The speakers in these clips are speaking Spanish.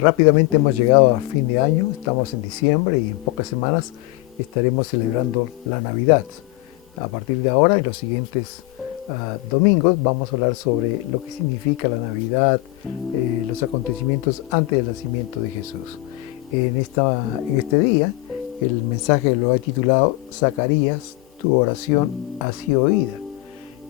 Rápidamente hemos llegado a fin de año, estamos en diciembre y en pocas semanas estaremos celebrando la Navidad. A partir de ahora, en los siguientes domingos, vamos a hablar sobre lo que significa la Navidad, los acontecimientos antes del nacimiento de Jesús. En este día, el mensaje lo he titulado Zacarías, tu oración ha sido oída.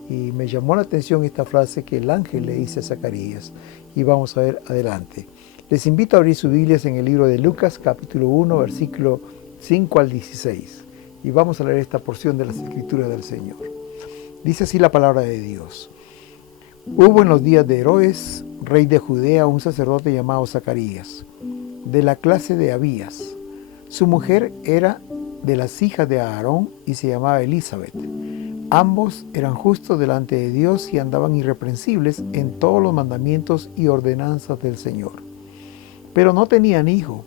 Y me llamó la atención esta frase que el ángel le dice a Zacarías. Y vamos a ver adelante. Les invito a abrir sus Biblias en el libro de Lucas, capítulo 1, versículo 5 al 16. Y vamos a leer esta porción de las Escrituras del Señor. Dice así la palabra de Dios. Hubo en los días de Herodes, rey de Judea, un sacerdote llamado Zacarías, de la clase de Abías. Su mujer era de las hijas de Aarón y se llamaba Elizabeth. Ambos eran justos delante de Dios y andaban irreprensibles en todos los mandamientos y ordenanzas del Señor. Pero no tenían hijo,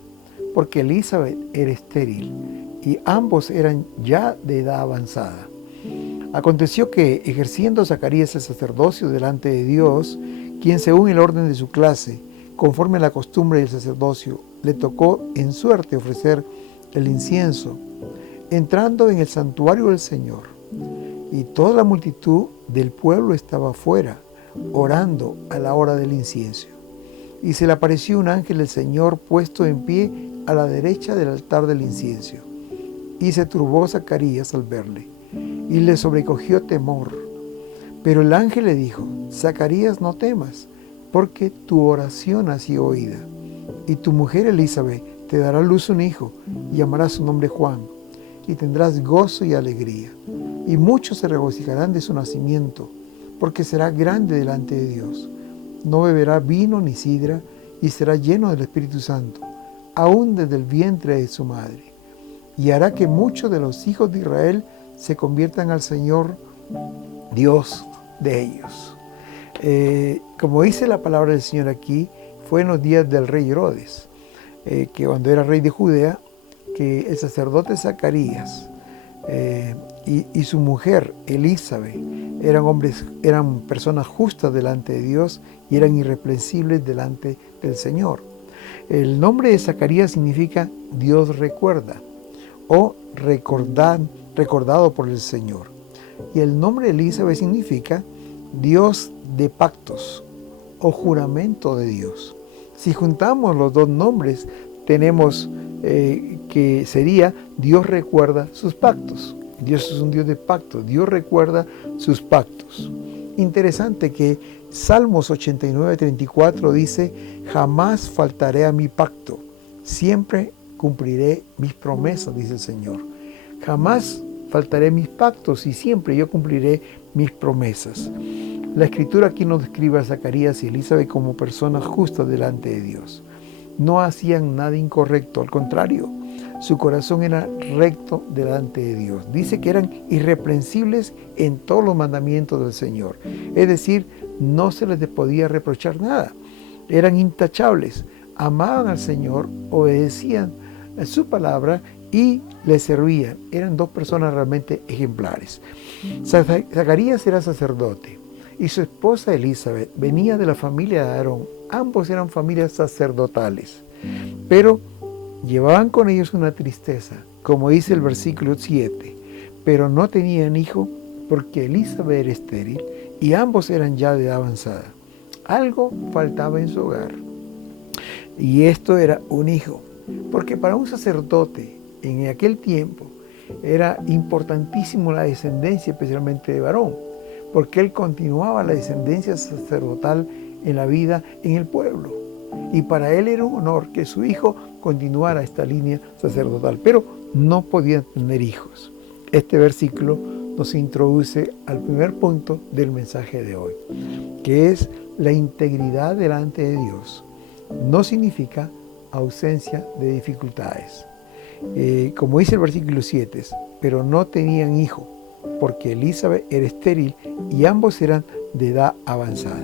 porque Elizabeth era estéril, y ambos eran ya de edad avanzada. Aconteció que, ejerciendo Zacarías el sacerdocio delante de Dios, quien según el orden de su clase, conforme a la costumbre del sacerdocio, le tocó en suerte ofrecer el incienso, entrando en el santuario del Señor, y toda la multitud del pueblo estaba afuera, orando a la hora del incienso. Y se le apareció un ángel del Señor puesto en pie a la derecha del altar del incienso. Y se turbó Zacarías al verle, y le sobrecogió temor. Pero el ángel le dijo: Zacarías, no temas, porque tu oración ha sido oída. Y tu mujer Elizabeth te dará a luz un hijo, y llamarás su nombre Juan, y tendrás gozo y alegría. Y muchos se regocijarán de su nacimiento, porque será grande delante de Dios. No beberá vino ni sidra, y será lleno del Espíritu Santo, aún desde el vientre de su madre. Y hará que muchos de los hijos de Israel se conviertan al Señor, Dios de ellos. Como dice la palabra del Señor aquí, fue en los días del rey Herodes, que cuando era rey de Judea, que el sacerdote Zacarías y su mujer Elizabeth eran personas justas delante de Dios y eran irreprensibles delante del Señor. El nombre de Zacarías significa Dios recuerda o recordado por el Señor. Y el nombre de Elizabeth significa Dios de pactos o juramento de Dios. Si juntamos los dos nombres, tenemos que sería Dios recuerda sus pactos. Dios es un Dios de pactos, Dios recuerda sus pactos. Interesante que Salmos 89:34 dice: jamás faltaré a mi pacto, siempre cumpliré mis promesas, dice el Señor. Jamás faltaré mis pactos y siempre yo cumpliré mis promesas. La Escritura aquí nos describe a Zacarías y Elizabeth como personas justas delante de Dios. No hacían nada incorrecto, al contrario, su corazón era recto delante de Dios. Dice que eran irreprensibles en todos los mandamientos del Señor. Es decir, no se les podía reprochar nada. Eran intachables, amaban al Señor, obedecían a su palabra y le servían. Eran dos personas realmente ejemplares. Zacarías era sacerdote y su esposa Elizabeth venía de la familia de Aarón. Ambos eran familias sacerdotales, pero llevaban con ellos una tristeza, como dice el versículo 7, pero no tenían hijo porque Elizabeth era estéril y ambos eran ya de edad avanzada. Algo faltaba en su hogar y esto era un hijo, porque para un sacerdote en aquel tiempo era importantísimo la descendencia, especialmente de varón, porque él continuaba la descendencia sacerdotal en la vida en el pueblo. Y para él era un honor que su hijo continuara esta línea sacerdotal, pero no podía tener hijos. Este versículo nos introduce al primer punto del mensaje de hoy, que es la integridad delante de Dios. No significa ausencia de dificultades. Como dice el versículo 7, pero no tenían hijo, porque Elizabeth era estéril y ambos eran de edad avanzada.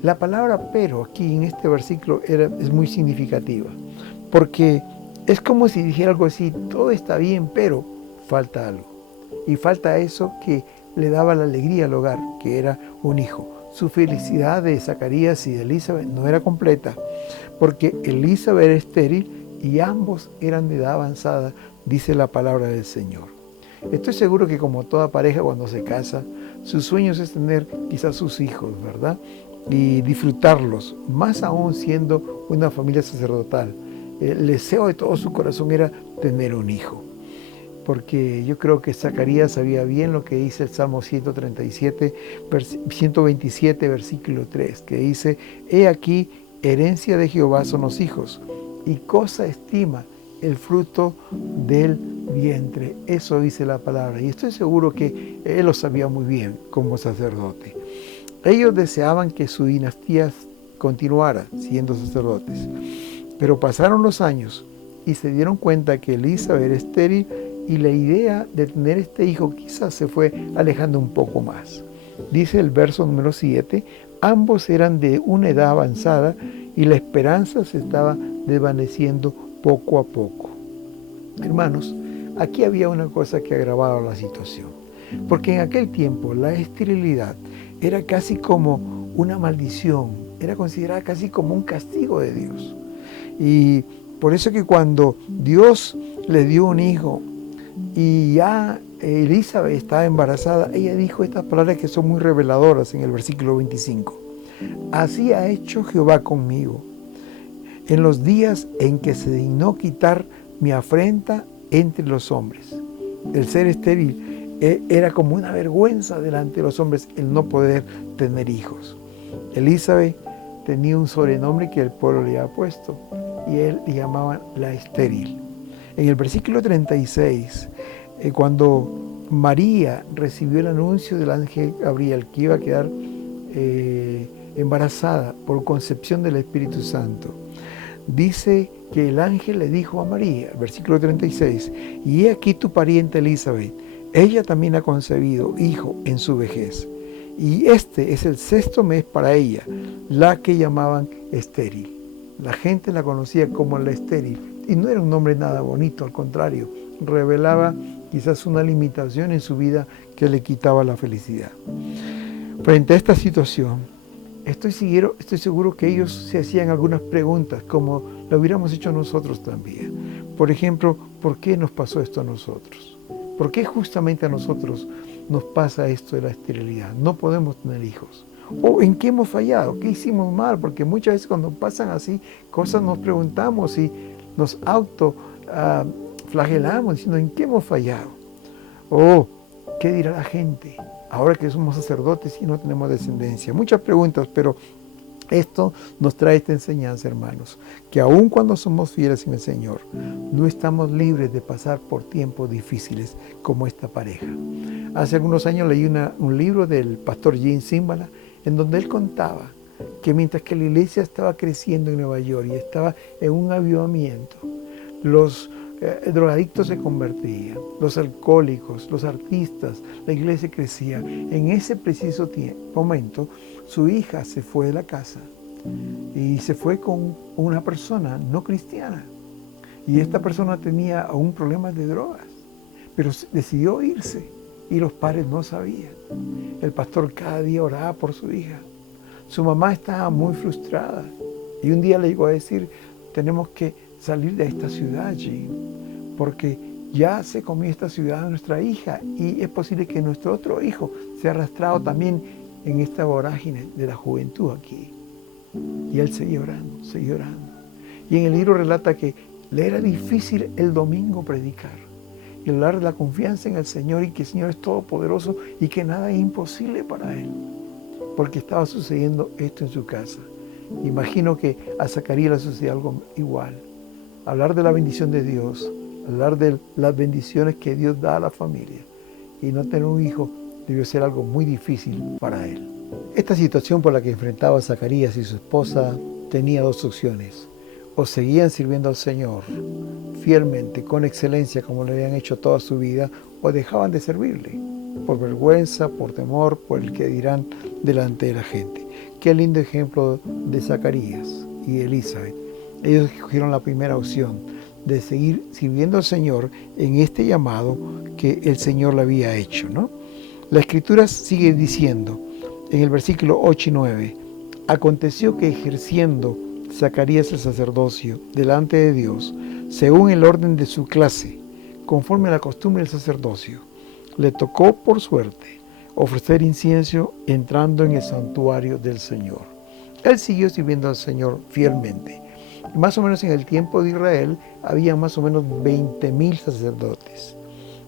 La palabra pero aquí en este versículo es muy significativa, porque es como si dijera algo así: todo está bien, pero falta algo. Y falta eso que le daba la alegría al hogar, que era un hijo. Su felicidad de Zacarías y de Elizabeth no era completa, porque Elizabeth era estéril y ambos eran de edad avanzada, dice la palabra del Señor. Estoy seguro que como toda pareja cuando se casa, sus sueños es tener quizás sus hijos, ¿verdad? Y disfrutarlos, más aún siendo una familia sacerdotal. El deseo de todo su corazón era tener un hijo. Porque yo creo que Zacarías sabía bien lo que dice el Salmo 127, 127, versículo 3, que dice: He aquí, herencia de Jehová son los hijos, y cosa estima el fruto del vientre. Eso dice la palabra, y estoy seguro que él lo sabía muy bien como sacerdote. Ellos deseaban que su dinastía continuara siendo sacerdotes, pero pasaron los años y se dieron cuenta que Elizabeth era estéril, y la idea de tener este hijo quizás se fue alejando un poco más. Dice el verso número 7, ambos eran de una edad avanzada y la esperanza se estaba desvaneciendo poco a poco. Hermanos, aquí había una cosa que agravaba la situación, porque en aquel tiempo la esterilidad era casi como una maldición, era considerada casi como un castigo de Dios. Y por eso que cuando Dios le dio un hijo, y ya Elizabeth estaba embarazada, ella dijo estas palabras que son muy reveladoras en el versículo 25. Así ha hecho Jehová conmigo, en los días en que se dignó quitar mi afrenta entre los hombres. El ser estéril era como una vergüenza delante de los hombres el no poder tener hijos. Elizabeth tenía un sobrenombre que el pueblo le había puesto, y él le llamaban la estéril. En el versículo 36, cuando María recibió el anuncio del ángel Gabriel que iba a quedar embarazada por concepción del Espíritu Santo, dice que el ángel le dijo a María, versículo 36, y he aquí tu pariente Elizabeth, ella también ha concebido hijo en su vejez, y este es el 6º mes para ella, la que llamaban estéril. La gente la conocía como la estéril, y no era un nombre nada bonito, al contrario, revelaba quizás una limitación en su vida que le quitaba la felicidad. Frente a esta situación, estoy seguro que ellos se hacían algunas preguntas, como lo hubiéramos hecho nosotros también. Por ejemplo, ¿por qué nos pasó esto a nosotros? ¿Por qué justamente a nosotros nos pasa esto de la esterilidad? No podemos tener hijos. ¿O en qué hemos fallado? ¿Qué hicimos mal? Porque muchas veces cuando pasan así cosas nos preguntamos y nos flagelamos diciendo: ¿en qué hemos fallado? ¿O qué dirá la gente ahora que somos sacerdotes y no tenemos descendencia? Muchas preguntas, pero esto nos trae esta enseñanza, hermanos, que aun cuando somos fieles en el Señor, no estamos libres de pasar por tiempos difíciles como esta pareja. Hace algunos años leí un libro del pastor Jim Cymbala, en donde él contaba que mientras que la iglesia estaba creciendo en Nueva York y estaba en un avivamiento, los drogadictos se convertían, los alcohólicos, los artistas, la iglesia crecía. En ese preciso momento, su hija se fue de la casa y se fue con una persona no cristiana. Y esta persona tenía aún problemas de drogas, pero decidió irse y los padres no sabían. El pastor cada día oraba por su hija. Su mamá estaba muy frustrada y un día le llegó a decir: tenemos que salir de esta ciudad, Jim, porque ya se comió esta ciudad a nuestra hija y es posible que nuestro otro hijo sea arrastrado también en esta vorágine de la juventud aquí. Y él seguía orando, seguía orando. Y en el libro relata que le era difícil el domingo predicar y hablar de la confianza en el Señor y que el Señor es todopoderoso y que nada es imposible para él, porque estaba sucediendo esto en su casa. Imagino que a Zacarías le sucedió algo igual. Hablar de la bendición de Dios, hablar de las bendiciones que Dios da a la familia y no tener un hijo debió ser algo muy difícil para él. Esta situación por la que enfrentaba Zacarías y su esposa tenía dos opciones: o seguían sirviendo al Señor fielmente, con excelencia, como lo habían hecho toda su vida, o dejaban de servirle, por vergüenza, por temor, por el que dirán delante de la gente. Qué lindo ejemplo de Zacarías y Elizabeth. Ellos escogieron la primera opción, de seguir sirviendo al Señor en este llamado que el Señor le había hecho, ¿no? La Escritura sigue diciendo, en el versículo 8 y 9, aconteció que ejerciendo Zacarías el sacerdocio delante de Dios, según el orden de su clase, conforme a la costumbre del sacerdocio. Le tocó por suerte ofrecer incienso entrando en el santuario del Señor. Él siguió sirviendo al Señor fielmente. Más o menos en el tiempo de Israel había más o menos 20,000 sacerdotes.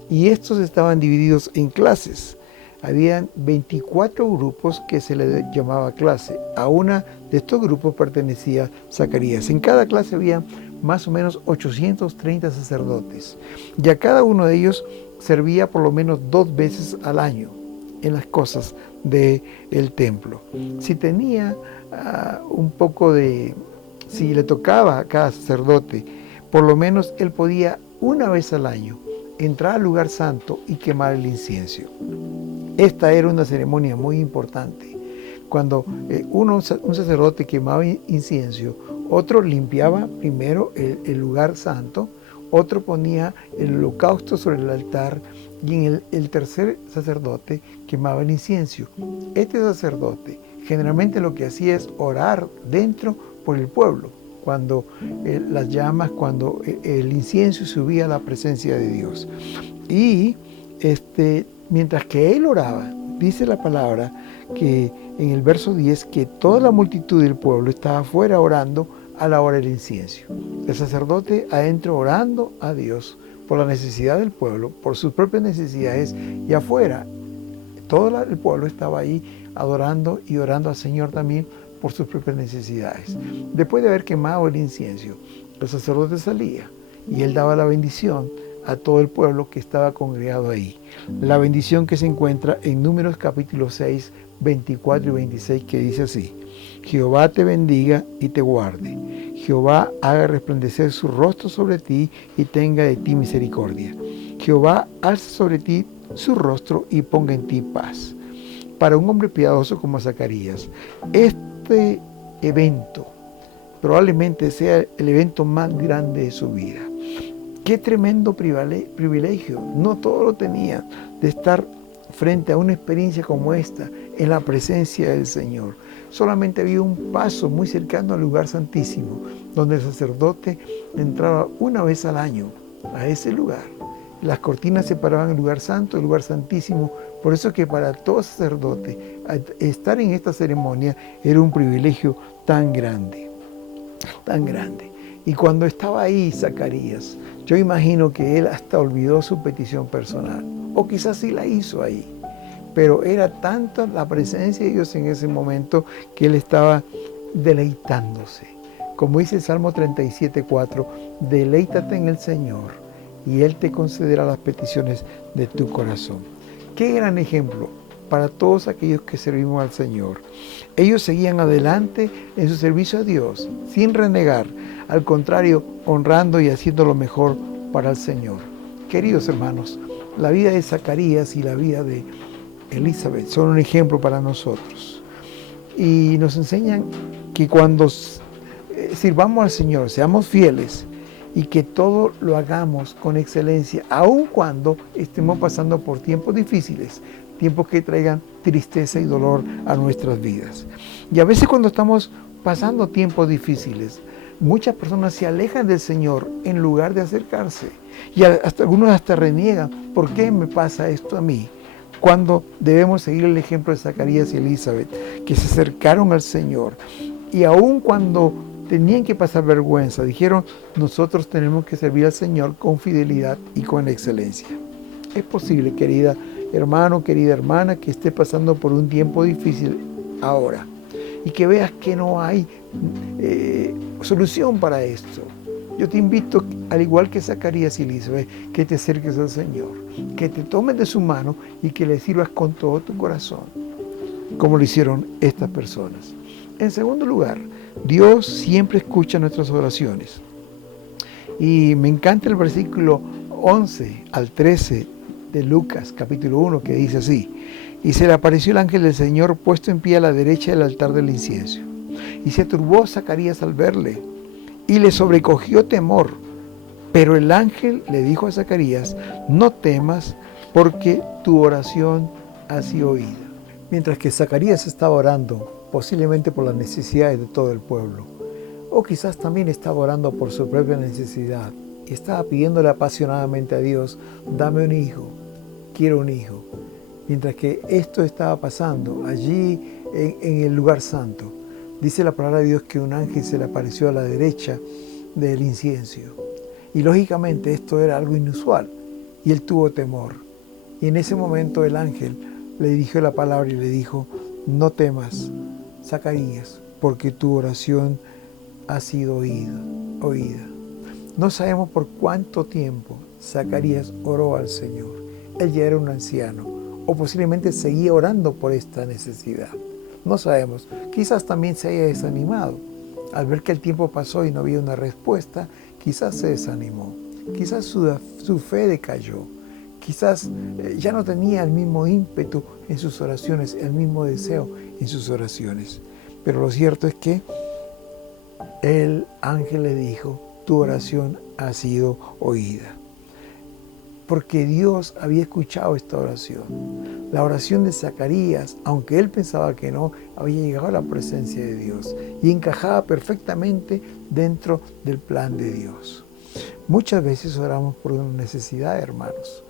Y estos estaban divididos en clases. Habían 24 grupos que se le llamaba clase. A una de estos grupos pertenecía Zacarías. En cada clase había más o menos 830 sacerdotes. Y a cada uno de ellos servía por lo menos 2 veces al año en las cosas del templo. Si tenía si le tocaba a cada sacerdote, por lo menos él podía una vez al año entrar al lugar santo y quemar el incienso. Esta era una ceremonia muy importante. Cuando un sacerdote quemaba incienso, otro limpiaba primero el lugar santo, otro ponía el holocausto sobre el altar y en el tercer sacerdote quemaba el incienso. Este sacerdote generalmente lo que hacía es orar dentro por el pueblo, cuando las llamas, cuando el incienso subía a la presencia de Dios. Y mientras que él oraba, dice la palabra que en el verso 10 que toda la multitud del pueblo estaba afuera orando a la hora del incienso. El sacerdote adentro orando a Dios por la necesidad del pueblo, por sus propias necesidades, y afuera todo el pueblo estaba ahí adorando y orando al Señor también por sus propias necesidades. Después de haber quemado el incienso, el sacerdote salía y él daba la bendición a todo el pueblo que estaba congregado ahí. La bendición que se encuentra en Números capítulo 6, 24 y 26, que dice así: Jehová te bendiga y te guarde. Jehová haga resplandecer su rostro sobre ti y tenga de ti misericordia. Jehová alce sobre ti su rostro y ponga en ti paz. Para un hombre piadoso como Zacarías, este evento probablemente sea el evento más grande de su vida. Qué tremendo privilegio, no todo lo tenía, de estar frente a una experiencia como esta, en la presencia del Señor. Solamente había un paso muy cercano al lugar santísimo, donde el sacerdote entraba una vez al año a ese lugar. Las cortinas separaban el lugar santo del lugar santísimo. Por eso que para todo sacerdote estar en esta ceremonia era un privilegio tan grande, tan grande. Y cuando estaba ahí Zacarías, yo imagino que él hasta olvidó su petición personal, o quizás sí la hizo ahí, pero era tanta la presencia de Dios en ese momento que él estaba deleitándose. Como dice el Salmo 37:4, deleítate en el Señor y Él te concederá las peticiones de tu corazón. Qué gran ejemplo para todos aquellos que servimos al Señor. Ellos seguían adelante en su servicio a Dios, sin renegar, al contrario, honrando y haciendo lo mejor para el Señor. Queridos hermanos, la vida de Zacarías y la vida de Elizabeth son un ejemplo para nosotros. Y nos enseñan que cuando sirvamos al Señor, seamos fieles, y que todo lo hagamos con excelencia, aun cuando estemos pasando por tiempos difíciles, tiempos que traigan tristeza y dolor a nuestras vidas. Y a veces cuando estamos pasando tiempos difíciles, muchas personas se alejan del Señor en lugar de acercarse. Y algunos hasta reniegan: ¿por qué me pasa esto a mí? Cuando debemos seguir el ejemplo de Zacarías y Elizabeth, que se acercaron al Señor. Y aun cuando tenían que pasar vergüenza, dijeron: nosotros tenemos que servir al Señor con fidelidad y con excelencia. Es posible, querida hermano, querida hermana, que esté pasando por un tiempo difícil ahora y que veas que no hay solución para esto. Yo te invito, al igual que Zacarías y Elizabeth, que te acerques al Señor, que te tomes de su mano y que le sirvas con todo tu corazón, como lo hicieron estas personas. En segundo lugar, Dios siempre escucha nuestras oraciones. Y me encanta el versículo 11 al 13 de Lucas, capítulo 1, que dice así: y se le apareció el ángel del Señor puesto en pie a la derecha del altar del incienso. Y se turbó Zacarías al verle, y le sobrecogió temor. Pero el ángel le dijo a Zacarías: no temas, porque tu oración ha sido oída. Mientras que Zacarías estaba orando, posiblemente por las necesidades de todo el pueblo, O quizás también estaba orando por su propia necesidad y estaba pidiéndole apasionadamente a Dios, dame un hijo, quiero un hijo. Mientras que esto estaba pasando allí en el lugar santo, dice la palabra de Dios que un ángel se le apareció a la derecha del incienso. Y lógicamente esto era algo inusual y él tuvo temor. Y en ese momento el ángel le dirigió la palabra y le dijo, no temas, Zacarías, porque tu oración ha sido oída. No sabemos por cuánto tiempo Zacarías oró al Señor. Él ya era un anciano, o posiblemente seguía orando por esta necesidad. No sabemos. Quizás también se haya desanimado. Al ver que el tiempo pasó y no había una respuesta, quizás se desanimó. Quizás su fe decayó. Quizás ya no tenía el mismo ímpetu en sus oraciones, el mismo deseo en sus oraciones. Pero lo cierto es que el ángel le dijo, tu oración ha sido oída. Porque Dios había escuchado esta oración. La oración de Zacarías, aunque él pensaba que no, había llegado a la presencia de Dios y encajaba perfectamente dentro del plan de Dios. Muchas veces oramos por una necesidad, hermanos,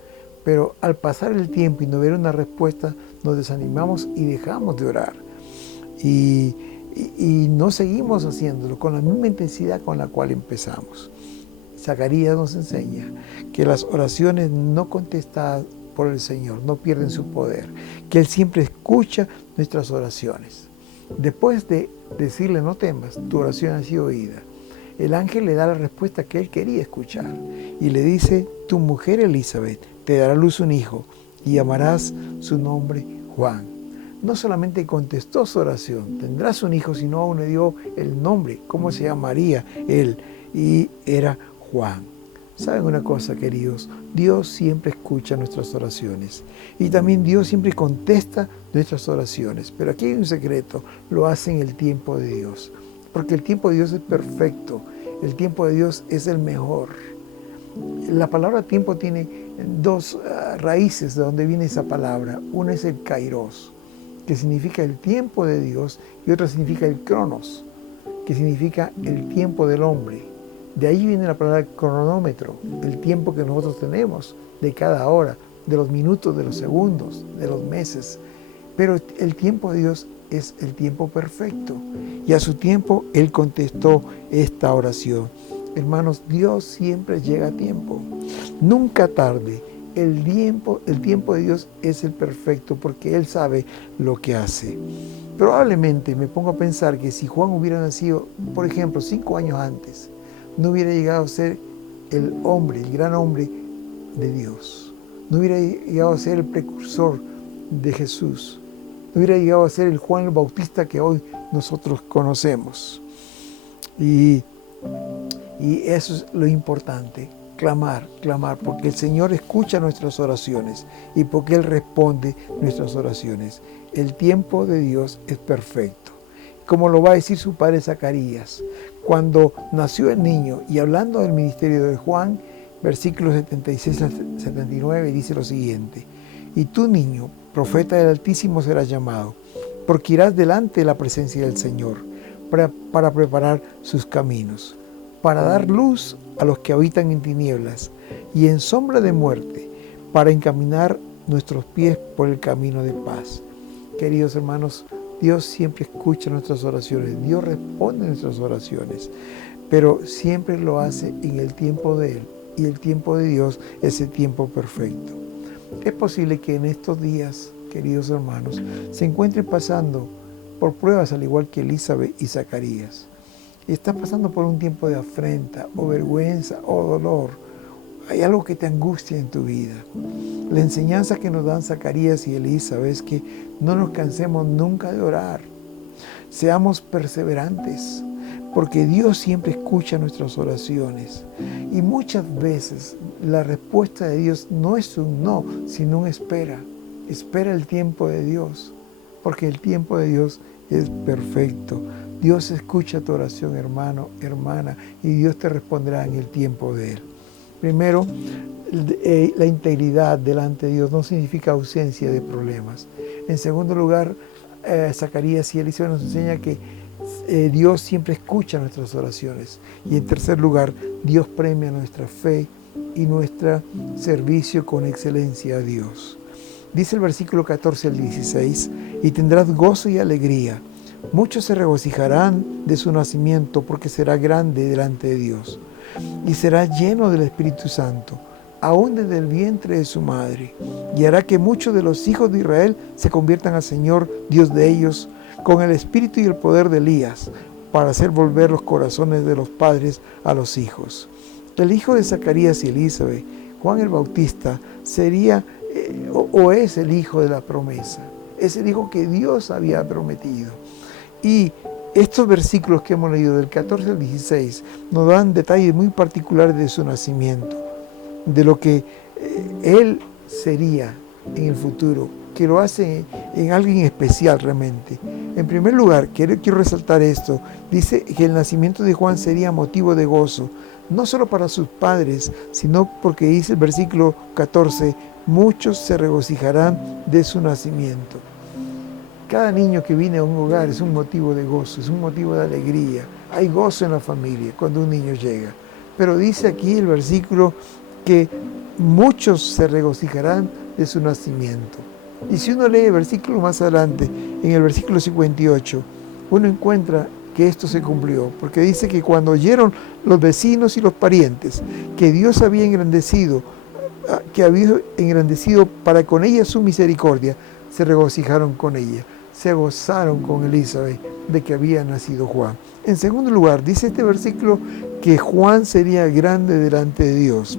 pero al pasar el tiempo y no ver una respuesta, nos desanimamos y dejamos de orar. Y no seguimos haciéndolo con la misma intensidad con la cual empezamos. Zacarías nos enseña que las oraciones no contestadas por el Señor no pierden su poder, que Él siempre escucha nuestras oraciones. Después de decirle no temas, tu oración ha sido oída, el ángel le da la respuesta que él quería escuchar y le dice, tu mujer Elizabeth te dará a luz un hijo y llamarás su nombre Juan. No solamente contestó su oración, tendrás un hijo, sino aún le dio el nombre, cómo se llamaría él, y era Juan. ¿Saben una cosa, queridos? Dios siempre escucha nuestras oraciones y también Dios siempre contesta nuestras oraciones. Pero aquí hay un secreto, lo hace en el tiempo de Dios. Porque el tiempo de Dios es perfecto, el tiempo de Dios es el mejor. La palabra tiempo tiene dos raíces de donde viene esa palabra. Una es el kairos, que significa el tiempo de Dios, y otra significa el cronos, que significa el tiempo del hombre. De ahí viene la palabra cronómetro, el tiempo que nosotros tenemos de cada hora, de los minutos, de los segundos, de los meses. Pero el tiempo de Dios es el tiempo perfecto. Y a su tiempo Él contestó esta oración. Hermanos, Dios siempre llega a tiempo. Nunca tarde. El tiempo de Dios es el perfecto porque Él sabe lo que hace. Probablemente me pongo a pensar que si Juan hubiera nacido, por ejemplo, 5 años antes, no hubiera llegado a ser el hombre, el gran hombre de Dios. No hubiera llegado a ser el precursor de Jesús. No hubiera llegado a ser el Juan el Bautista que hoy nosotros conocemos. Y eso es lo importante, clamar, porque el Señor escucha nuestras oraciones y porque Él responde nuestras oraciones. El tiempo de Dios es perfecto. Como lo va a decir su padre Zacarías, cuando nació el niño, y hablando del ministerio de Juan, versículos 76 al 79, dice lo siguiente, y tú, niño, profeta del Altísimo serás llamado, porque irás delante de la presencia del Señor, para preparar sus caminos, para dar luz a los que habitan en tinieblas y en sombra de muerte, para encaminar nuestros pies por el camino de paz. Queridos hermanos, Dios siempre escucha nuestras oraciones, Dios responde a nuestras oraciones, pero siempre lo hace en el tiempo de Él, y el tiempo de Dios es el tiempo perfecto. Es posible que en estos días, queridos hermanos, se encuentren pasando por pruebas al igual que Elizabeth y Zacarías. Y están pasando por un tiempo de afrenta, o vergüenza, o dolor. Hay algo que te angustia en tu vida. La enseñanza que nos dan Zacarías y Elizabeth es que no nos cansemos nunca de orar. Seamos perseverantes, porque Dios siempre escucha nuestras oraciones. Y muchas veces la respuesta de Dios no es un no, sino un espera. Espera el tiempo de Dios, porque el tiempo de Dios es perfecto. Dios escucha tu oración, hermano, hermana, y Dios te responderá en el tiempo de Él. Primero, la integridad delante de Dios no significa ausencia de problemas. En segundo lugar, Zacarías y Elizabeth nos enseña que Dios siempre escucha nuestras oraciones. Y en tercer lugar, Dios premia nuestra fe y nuestro servicio con excelencia a Dios. Dice el versículo 14 al 16, y tendrás gozo y alegría. Muchos se regocijarán de su nacimiento porque será grande delante de Dios. Y será lleno del Espíritu Santo, aún desde el vientre de su madre. Y hará que muchos de los hijos de Israel se conviertan al Señor, Dios de ellos, con el espíritu y el poder de Elías, para hacer volver los corazones de los padres a los hijos. El hijo de Zacarías y Elizabeth, Juan el Bautista, sería o es el hijo de la promesa. Es el hijo que Dios había prometido. Y estos versículos que hemos leído del 14 al 16 nos dan detalles muy particulares de su nacimiento, de lo que él sería en el futuro, que lo hace en alguien especial realmente. En primer lugar, quiero resaltar esto, dice que el nacimiento de Juan sería motivo de gozo, no solo para sus padres, sino porque dice el versículo 14, muchos se regocijarán de su nacimiento. Cada niño que viene a un hogar es un motivo de gozo, es un motivo de alegría. Hay gozo en la familia cuando un niño llega. Pero dice aquí el versículo que muchos se regocijarán de su nacimiento. Y si uno lee el versículo más adelante, en el versículo 58, uno encuentra que esto se cumplió, porque dice que cuando oyeron los vecinos y los parientes que Dios había engrandecido para con ella su misericordia, se regocijaron con ella, se gozaron con Elizabeth de que había nacido Juan. En segundo lugar, dice este versículo que Juan sería grande delante de Dios.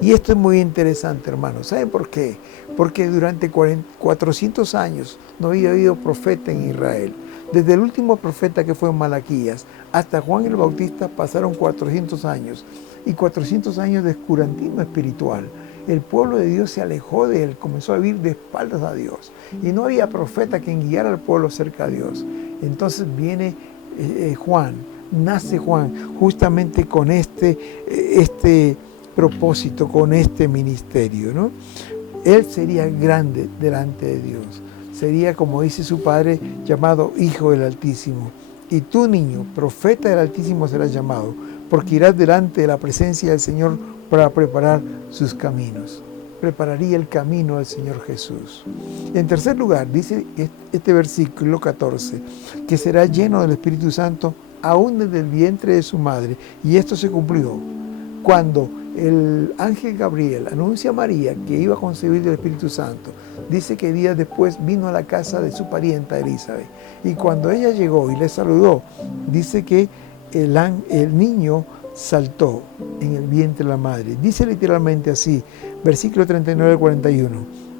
Y esto es muy interesante, hermanos. ¿Saben por qué? Porque durante 400 años no había habido profeta en Israel. Desde el último profeta que fue Malaquías hasta Juan el Bautista pasaron 400 años. Y 400 años de oscurantismo espiritual. El pueblo de Dios se alejó de él, comenzó a vivir de espaldas a Dios. Y no había profeta quien guiara al pueblo cerca a Dios. Entonces viene Juan, nace Juan, justamente con este propósito, con este ministerio, ¿no? Él sería grande delante de Dios. Sería, como dice su padre, llamado Hijo del Altísimo. Y tú, niño, profeta del Altísimo serás llamado, porque irás delante de la presencia del Señor para preparar sus caminos. Prepararía el camino al Señor Jesús. En tercer lugar, dice este versículo 14, que será lleno del Espíritu Santo aún desde el vientre de su madre. Y esto se cumplió cuando el ángel Gabriel anuncia a María que iba a concebir del Espíritu Santo. Dice que días después vino a la casa de su parienta Elizabeth. Y cuando ella llegó y le saludó, dice que el niño saltó en el vientre de la madre. Dice literalmente así, versículo 39 al 41.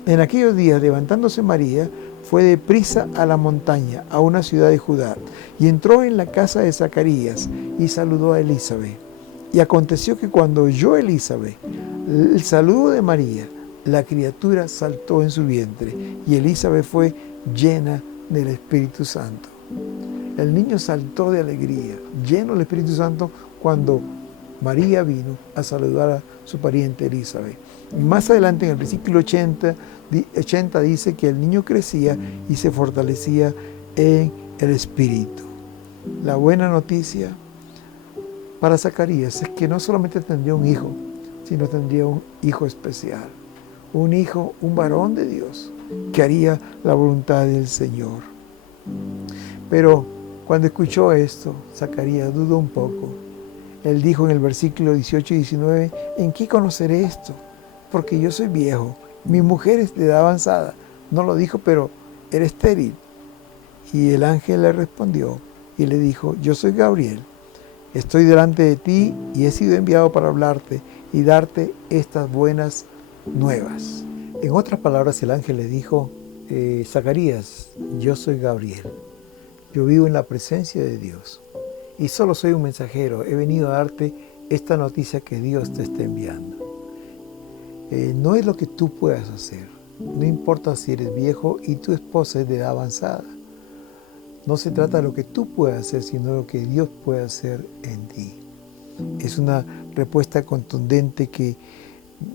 En aquellos días, levantándose María, fue deprisa a la montaña, a una ciudad de Judá, y entró en la casa de Zacarías y saludó a Elizabeth. Y aconteció que cuando oyó Elizabeth el saludo de María, la criatura saltó en su vientre, y Elizabeth fue llena del Espíritu Santo. El niño saltó de alegría, lleno del Espíritu Santo, cuando María vino a saludar a su pariente Elizabeth. Y más adelante, en el versículo 80 dice que el niño crecía y se fortalecía en el Espíritu. La buena noticia para Zacarías es que no solamente tendría un hijo, sino tendría un hijo especial. Un hijo, un varón de Dios, que haría la voluntad del Señor. Pero cuando escuchó esto, Zacarías dudó un poco. Él dijo en el versículo 18 y 19, ¿en qué conoceré esto? Porque yo soy viejo, mi mujer es de edad avanzada. No lo dijo, pero era estéril. Y el ángel le respondió y le dijo, yo soy Gabriel, estoy delante de ti y he sido enviado para hablarte y darte estas buenas nuevas. En otras palabras, el ángel le dijo, Zacarías, yo soy Gabriel, yo vivo en la presencia de Dios y solo soy un mensajero, he venido a darte esta noticia que Dios te está enviando. No es lo que tú puedas hacer, no importa si eres viejo y tu esposa es de edad avanzada. No se trata de lo que tú puedas hacer, sino de lo que Dios puede hacer en ti. Es una respuesta contundente que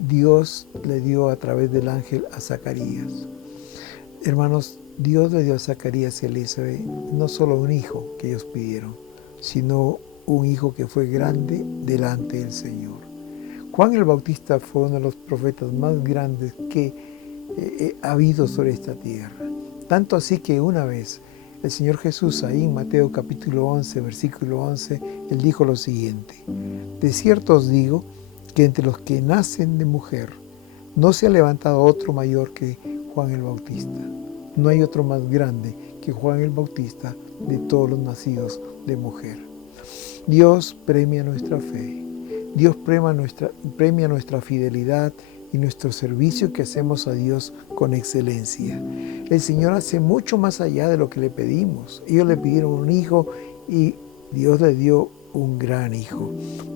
Dios le dio a través del ángel a Zacarías. Hermanos, Dios le dio a Zacarías y Elizabeth no solo un hijo que ellos pidieron, sino un hijo que fue grande delante del Señor. Juan el Bautista fue uno de los profetas más grandes que ha habido sobre esta tierra. Tanto así que una vez el Señor Jesús, ahí en Mateo capítulo 11, versículo 11, Él dijo lo siguiente: de cierto os digo que entre los que nacen de mujer no se ha levantado otro mayor que Juan el Bautista. No hay otro más grande que Juan el Bautista de todos los nacidos de mujer. Dios premia nuestra fe. Dios premia nuestra fidelidad y nuestro servicio que hacemos a Dios con excelencia. El Señor hace mucho más allá de lo que le pedimos. Ellos le pidieron un hijo y Dios le dio un gran hijo.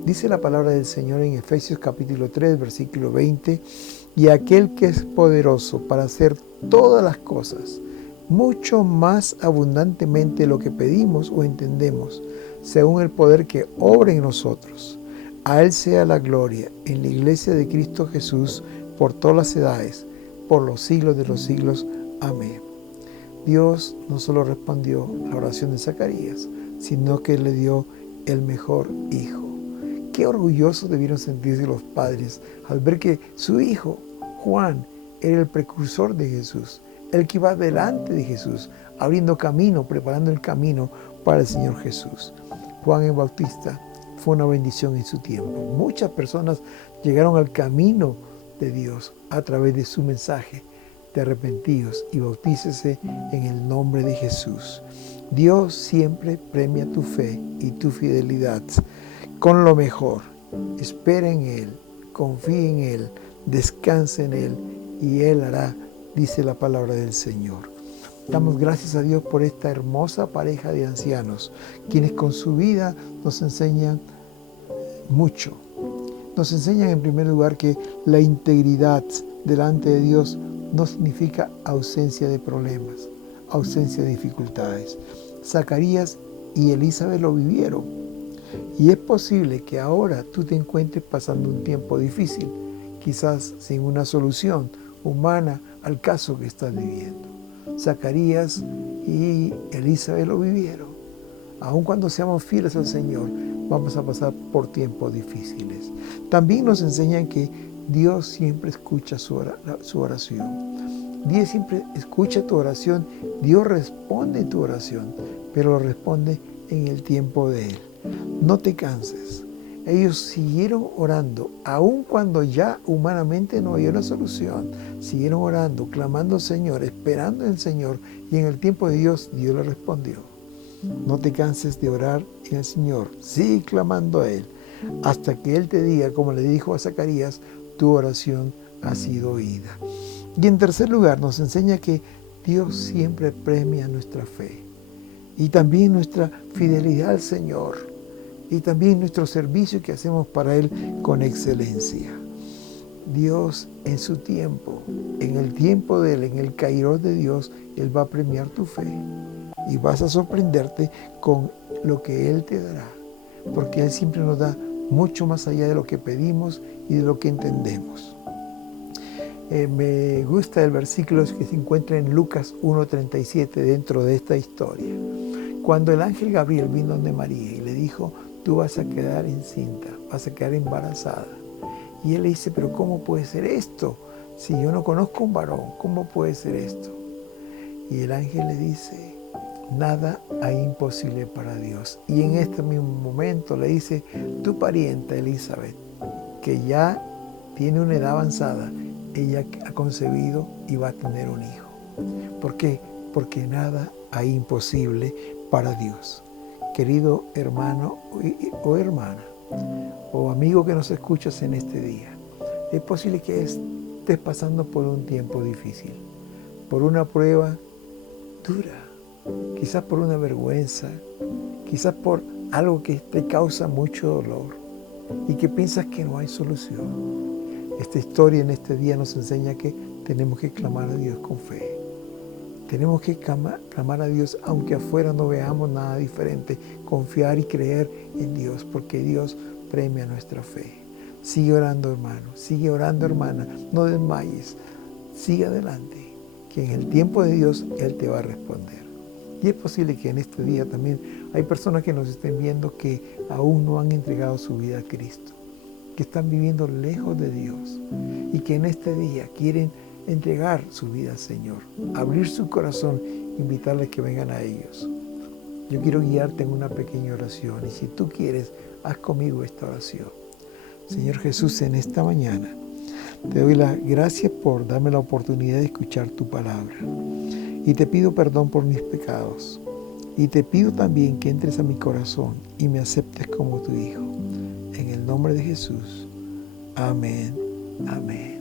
Dice la palabra del Señor en Efesios capítulo 3, versículo 20, y aquel que es poderoso para hacer todas las cosas, mucho más abundantemente de lo que pedimos o entendemos, según el poder que obra en nosotros. A Él sea la gloria en la iglesia de Cristo Jesús por todas las edades, por los siglos de los siglos. Amén. Dios no solo respondió a la oración de Zacarías, sino que le dio el mejor hijo. Qué orgullosos debieron sentirse los padres al ver que su hijo, Juan, era el precursor de Jesús, el que iba delante de Jesús, abriendo camino, preparando el camino para el Señor Jesús. Juan el Bautista fue una bendición en su tiempo. Muchas personas llegaron al camino de Dios a través de su mensaje de arrepentidos y bautícese en el nombre de Jesús. Dios siempre premia tu fe y tu fidelidad con lo mejor. Espera en Él, confía en Él, descansa en Él y Él hará, dice la palabra del Señor. Damos gracias a Dios por esta hermosa pareja de ancianos, quienes con su vida nos enseñan mucho. Nos enseñan en primer lugar que la integridad delante de Dios no significa ausencia de problemas, ausencia de dificultades. Zacarías y Elizabeth lo vivieron. Y es posible que ahora tú te encuentres pasando un tiempo difícil, quizás sin una solución humana al caso que estás viviendo. Zacarías y Elizabeth lo vivieron. Aun cuando seamos fieles al Señor, vamos a pasar por tiempos difíciles. También nos enseñan que Dios siempre escucha su oración. Dios siempre escucha tu oración. Dios responde tu oración, pero lo responde en el tiempo de Él. No te canses. Ellos siguieron orando, aun cuando ya humanamente no había una solución. Siguieron orando, clamando al Señor, esperando en el Señor, y en el tiempo de Dios, Dios le respondió. No te canses de orar en el Señor. Sigue clamando a Él hasta que Él te diga, como le dijo a Zacarías, tu oración ha sido oída. Y en tercer lugar, nos enseña que Dios siempre premia nuestra fe y también nuestra fidelidad al Señor y también nuestro servicio que hacemos para Él con excelencia. Dios en su tiempo, en el tiempo de Él, en el kairos de Dios, Él va a premiar tu fe y vas a sorprenderte con lo que Él te dará, porque Él siempre nos da mucho más allá de lo que pedimos y de lo que entendemos. Me gusta el versículo que se encuentra en Lucas 1:37 dentro de esta historia. Cuando el ángel Gabriel vino donde María y le dijo, tú vas a quedar encinta, vas a quedar embarazada. Y él le dice, pero ¿cómo puede ser esto? Si yo no conozco un varón, ¿cómo puede ser esto? Y el ángel le dice, nada hay imposible para Dios. Y en este mismo momento le dice, tu parienta Elizabeth, que ya tiene una edad avanzada, ella ha concebido y va a tener un hijo. ¿Por qué? Porque nada hay imposible para Dios. Querido hermano o hermana, o amigo que nos escuchas en este día, es posible que estés pasando por un tiempo difícil, por una prueba dura, quizás por una vergüenza, quizás por algo que te causa mucho dolor y que piensas que no hay solución. Esta historia en este día nos enseña que tenemos que clamar a Dios con fe. Tenemos que clamar a Dios aunque afuera no veamos nada diferente, confiar y creer en Dios, porque Dios premia nuestra fe. Sigue orando, hermano, sigue orando, hermana, no desmayes, sigue adelante. que en el tiempo de Dios Él te va a responder. Y es posible que en este día también hay personas que nos estén viendo que aún no han entregado su vida a Cristo, que están viviendo lejos de Dios y que en este día quieren entregar su vida al Señor, abrir su corazón, invitarles que vengan a ellos. Yo quiero guiarte en una pequeña oración y si tú quieres, haz conmigo esta oración. Señor Jesús, en esta mañana te doy las gracias por darme la oportunidad de escuchar tu palabra. Y te pido perdón por mis pecados. Y te pido también que entres a mi corazón y me aceptes como tu Hijo. En el nombre de Jesús. Amén. Amén.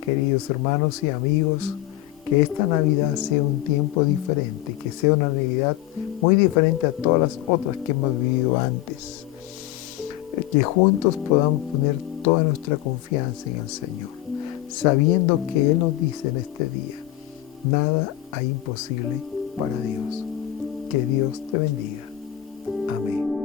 Queridos hermanos y amigos, que esta Navidad sea un tiempo diferente, que sea una Navidad muy diferente a todas las otras que hemos vivido antes. Que juntos podamos poner toda nuestra confianza en el Señor, sabiendo que Él nos dice en este día, nada hay imposible para Dios. Que Dios te bendiga. Amén.